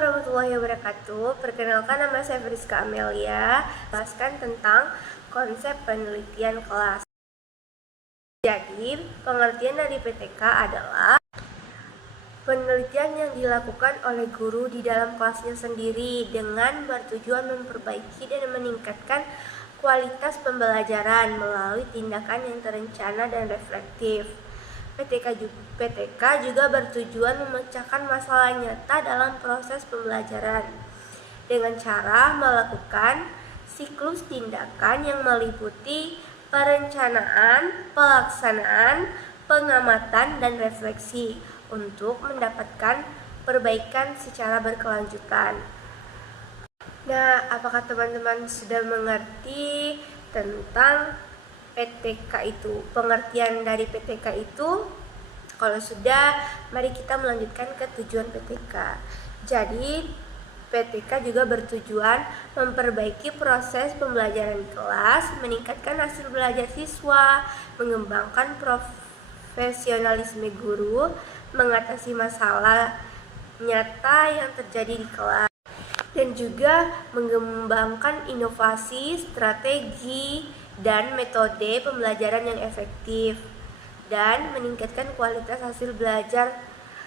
warahmatullahi wabarakatuh. Perkenalkan, nama saya Friska Amelia. Jelaskan tentang konsep penelitian kelas. Jadi, pengertian dari PTK adalah penelitian yang dilakukan oleh guru di dalam kelasnya sendiri dengan bertujuan memperbaiki dan meningkatkan kualitas pembelajaran melalui tindakan yang terencana dan reflektif. PTK juga bertujuan memecahkan masalah nyata dalam proses pembelajaran dengan cara melakukan siklus tindakan yang meliputi perencanaan, pelaksanaan, pengamatan, dan refleksi untuk mendapatkan perbaikan secara berkelanjutan. Nah, apakah teman-teman sudah mengerti tentang PTK itu? Pengertian dari PTK itu? Kalau sudah, mari kita melanjutkan ke tujuan PTK. Jadi, PTK juga bertujuan memperbaiki proses pembelajaran di kelas, meningkatkan hasil belajar siswa, mengembangkan profesionalisme guru, mengatasi masalah nyata yang terjadi di kelas, dan juga mengembangkan inovasi, strategi, dan metode pembelajaran yang efektif, dan meningkatkan kualitas hasil belajar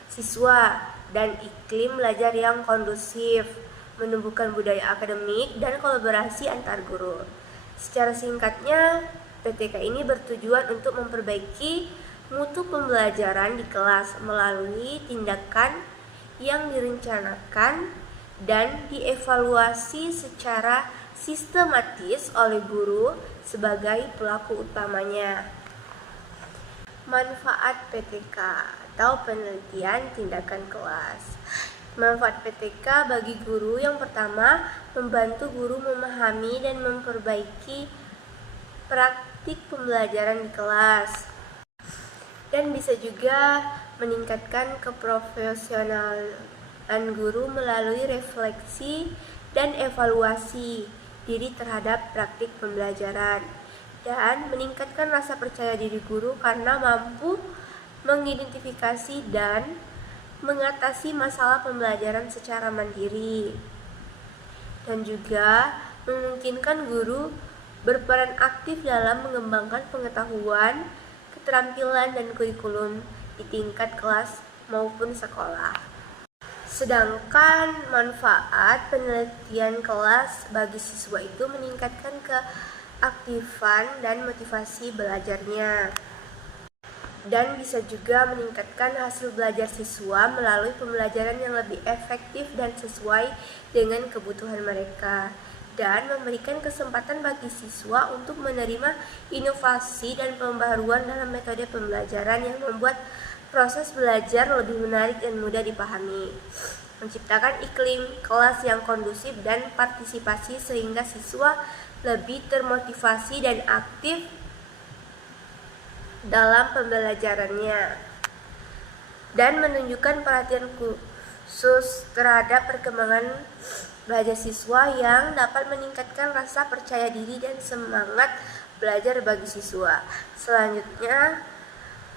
siswa dan iklim belajar yang kondusif, menumbuhkan budaya akademik dan kolaborasi antar guru. Secara singkatnya, PTK ini bertujuan untuk memperbaiki mutu pembelajaran di kelas melalui tindakan yang direncanakan dan dievaluasi secara sistematis oleh guru sebagai pelaku utamanya. Manfaat PTK atau penelitian tindakan kelas. Manfaat PTK bagi guru yang pertama, membantu guru memahami dan memperbaiki praktik pembelajaran di kelas, dan bisa juga meningkatkan keprofesionalan guru melalui refleksi dan evaluasi diri terhadap praktik pembelajaran, dan meningkatkan rasa percaya diri guru karena mampu mengidentifikasi dan mengatasi masalah pembelajaran secara mandiri, dan juga memungkinkan guru berperan aktif dalam mengembangkan pengetahuan, keterampilan, dan kurikulum di tingkat kelas maupun sekolah. Sedangkan manfaat penelitian kelas bagi siswa itu meningkatkan keaktifan dan motivasi belajarnya, dan bisa juga meningkatkan hasil belajar siswa melalui pembelajaran yang lebih efektif dan sesuai dengan kebutuhan mereka, dan memberikan kesempatan bagi siswa untuk menerima inovasi dan pembaharuan dalam metode pembelajaran yang membuat proses belajar lebih menarik dan mudah dipahami, menciptakan iklim kelas yang kondusif dan partisipasi sehingga siswa lebih termotivasi dan aktif dalam pembelajarannya, dan menunjukkan perhatian khusus terhadap perkembangan belajar siswa yang dapat meningkatkan rasa percaya diri dan semangat belajar bagi siswa. Selanjutnya,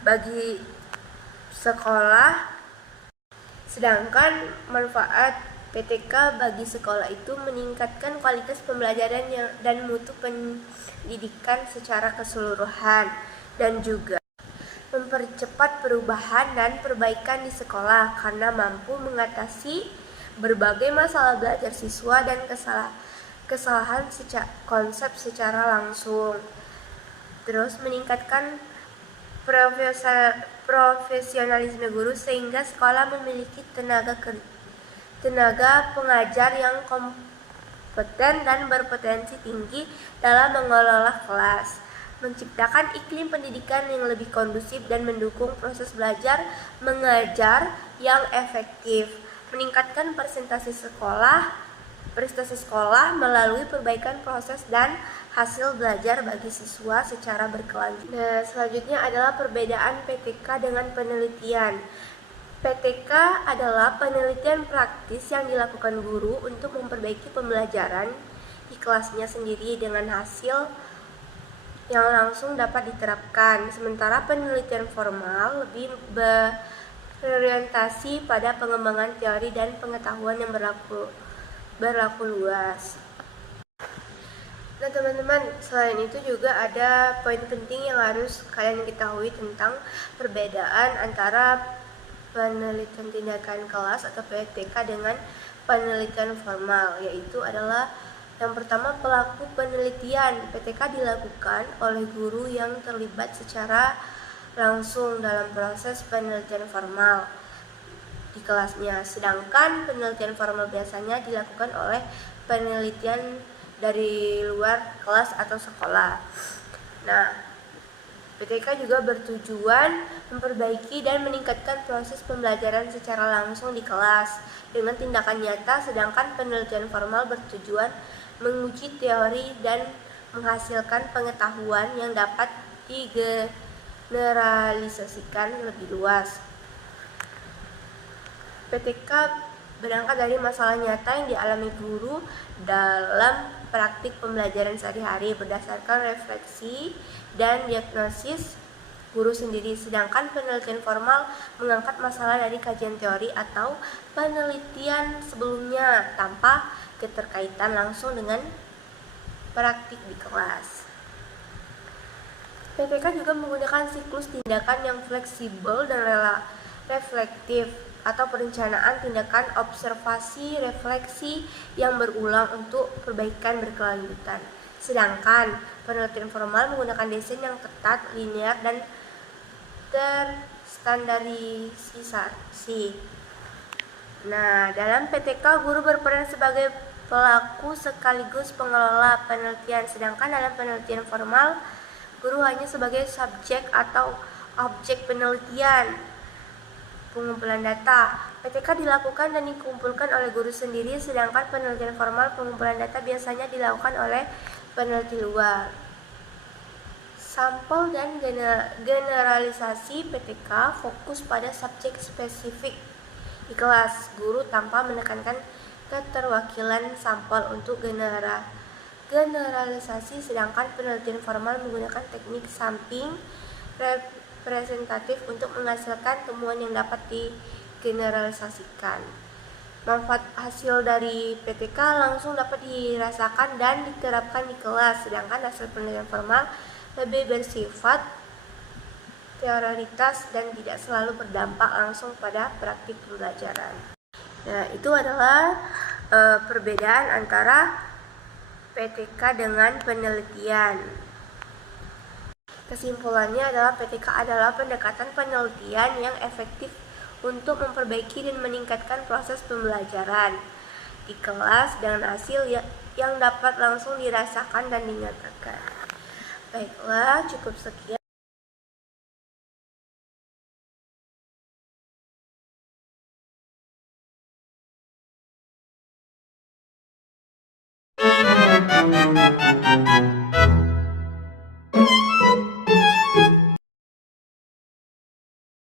bagi sekolah, sedangkan manfaat PTK bagi sekolah itu meningkatkan kualitas pembelajaran dan mutu pendidikan secara keseluruhan, dan juga mempercepat perubahan dan perbaikan di sekolah karena mampu mengatasi berbagai masalah belajar siswa dan kesalahan konsep secara langsung. Terus meningkatkan profesionalisme guru sehingga sekolah memiliki tenaga pengajar yang kompeten dan berpotensi tinggi dalam mengelola kelas, menciptakan iklim pendidikan yang lebih kondusif dan mendukung proses belajar mengajar yang efektif, meningkatkan prestasi sekolah melalui perbaikan proses dan hasil belajar bagi siswa secara berkelanjutan. Nah, selanjutnya adalah perbedaan PTK dengan penelitian. PTK adalah penelitian praktis yang dilakukan guru untuk memperbaiki pembelajaran di kelasnya sendiri dengan hasil yang langsung dapat diterapkan. Sementara penelitian formal berorientasi pada pengembangan teori dan pengetahuan yang berlaku luas. Nah teman-teman, selain itu juga ada poin penting yang harus kalian ketahui tentang perbedaan antara penelitian tindakan kelas atau PTK dengan penelitian formal, yaitu adalah yang pertama, pelaku penelitian. PTK dilakukan oleh guru yang terlibat secara langsung dalam proses penelitian formal di kelasnya, sedangkan penelitian formal biasanya dilakukan oleh penelitian dari luar kelas atau sekolah. Nah, PTK juga bertujuan memperbaiki dan meningkatkan proses pembelajaran secara langsung di kelas dengan tindakan nyata, sedangkan penelitian formal bertujuan menguji teori dan menghasilkan pengetahuan yang dapat digeneralisasikan lebih luas. PTK berangkat dari masalah nyata yang dialami guru dalam praktik pembelajaran sehari-hari berdasarkan refleksi dan diagnosis guru sendiri, sedangkan penelitian formal mengangkat masalah dari kajian teori atau penelitian sebelumnya tanpa keterkaitan langsung dengan praktik di kelas. PTK juga menggunakan siklus tindakan yang fleksibel dan reflektif atau perencanaan tindakan observasi refleksi yang berulang untuk perbaikan berkelanjutan. Sedangkan penelitian formal menggunakan desain yang ketat, linear, dan terstandarisasi. Nah, dalam PTK guru berperan sebagai pelaku sekaligus pengelola penelitian, sedangkan dalam penelitian formal guru hanya sebagai subjek atau objek penelitian. Pengumpulan data. PTK dilakukan dan dikumpulkan oleh guru sendiri, sedangkan penelitian formal pengumpulan data biasanya dilakukan oleh peneliti luar. Sampel dan generalisasi PTK fokus pada subjek spesifik di kelas guru tanpa menekankan keterwakilan sampel untuk generalisasi, sedangkan penelitian formal menggunakan teknik samping representatif untuk menghasilkan temuan yang dapat digeneralisasikan. Manfaat hasil dari PTK langsung dapat dirasakan dan diterapkan di kelas, sedangkan hasil penelitian formal lebih bersifat teoritas dan tidak selalu berdampak langsung pada praktik pembelajaran. Nah, itu adalah perbedaan antara PTK dengan penelitian. Kesimpulannya adalah PTK adalah pendekatan penelitian yang efektif untuk memperbaiki dan meningkatkan proses pembelajaran di kelas dengan hasil yang dapat langsung dirasakan dan dinyatakan. Baiklah, cukup sekian.